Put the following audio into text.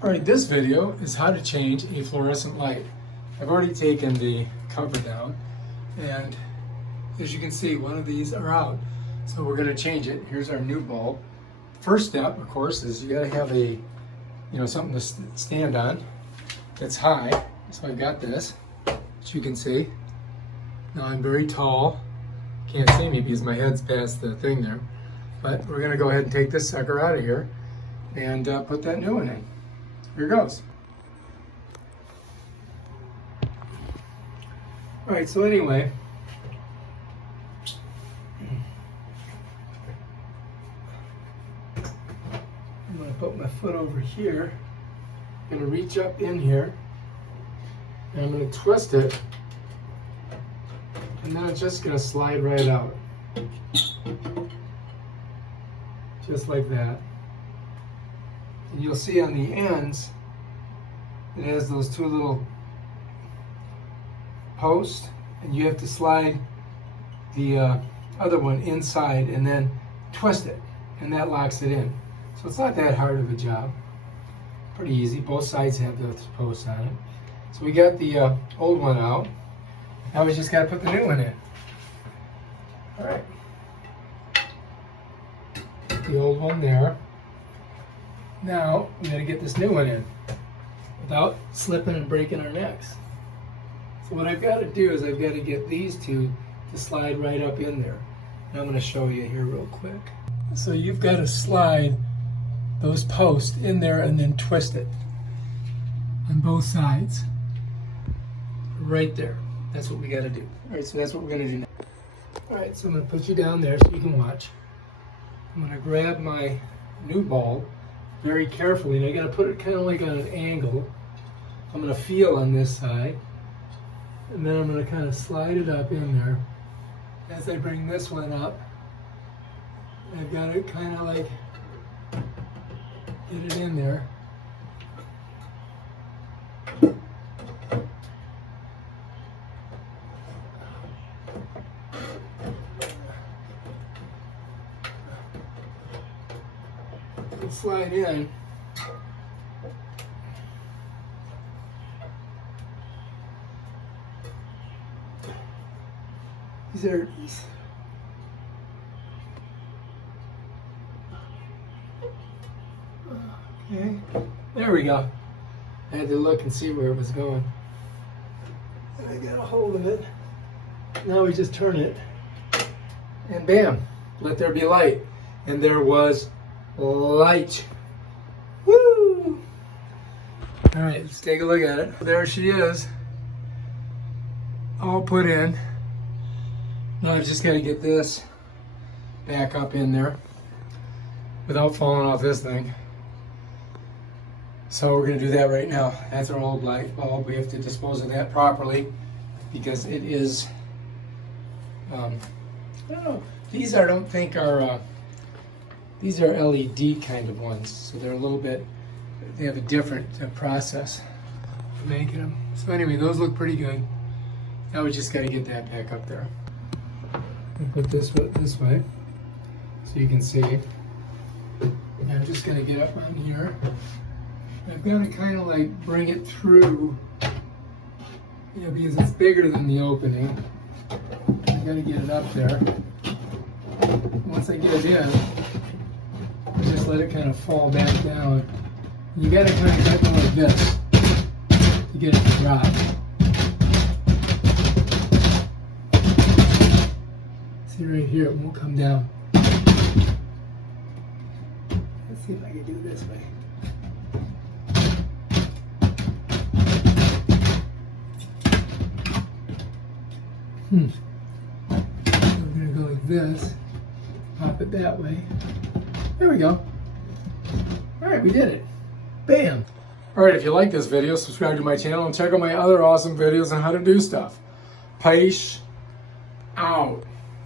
Alright, this video is how to change a fluorescent light. I've already taken the cover down, and as you can see, one of these are out. So we're going to change it. Here's our new bulb. First step, of course, is you got to have a, something to stand on that's high. So I've got this, as you can see. Now I'm very tall. Can't see me because my head's past the thing there. But we're going to go ahead and take this sucker out of here and put that new one in. Here goes. All right, so anyway, I'm going to put my foot over here. I'm going to reach up in here, and I'm going to twist it, and then it's just going to slide right out. Just like that. And you'll see on the ends, it has those two little posts, and you have to slide the other one inside and then twist it, and that locks it in. So it's not that hard of a job. Pretty easy. Both sides have those posts on it. So we got the old one out. Now we just got to put the new one in. All right. The old one there. Now we got to get this new one in without slipping and breaking our necks. So what I've got to do is I've got to get these two to slide right up in there. And I'm going to show you here real quick. So you've got to slide those posts in there and then twist it on both sides. Right there. That's what we got to do. All right, so that's what we're going to do now. All right, so I'm going to put you down there so you can watch. I'm going to grab my new bulb very carefully, and I got to put it kind of like on an angle. I'm going to feel on this side, and then I'm going to kind of slide it up in there. As I bring this one up, I've got to kind of like get it in there. Slide in. These are okay. There we go. I had to look and see where it was going. And I got a hold of it. Now we just turn it, and bam! Let there be light. And there was light. Woo! All right, let's take a look at it. There she is, all put in. Now I've just got to get this back up in there without falling off this thing. So we're going to do that right now. That's our old light bulb. We have to dispose of that properly because it is, I don't know, these I don't think are, these are LED kind of ones, so they're a little bit, they have a different process for making them. So anyway, those look pretty good. Now we just got to get that back up there. Put this way so you can see. And I'm just going to get up on here. I've got to kind of like bring it through, because it's bigger than the opening. I've got to get it up there. Once I get it in, just let it kind of fall back down. You got to kind of get it like this to get it to drop. See right here, it won't come down. Let's see if I can do it this way. So we're going to go like this, pop it that way. There we go. All right, we did it. Bam. All right, if you like this video, subscribe to my channel and check out my other awesome videos on how to do stuff. Peace out.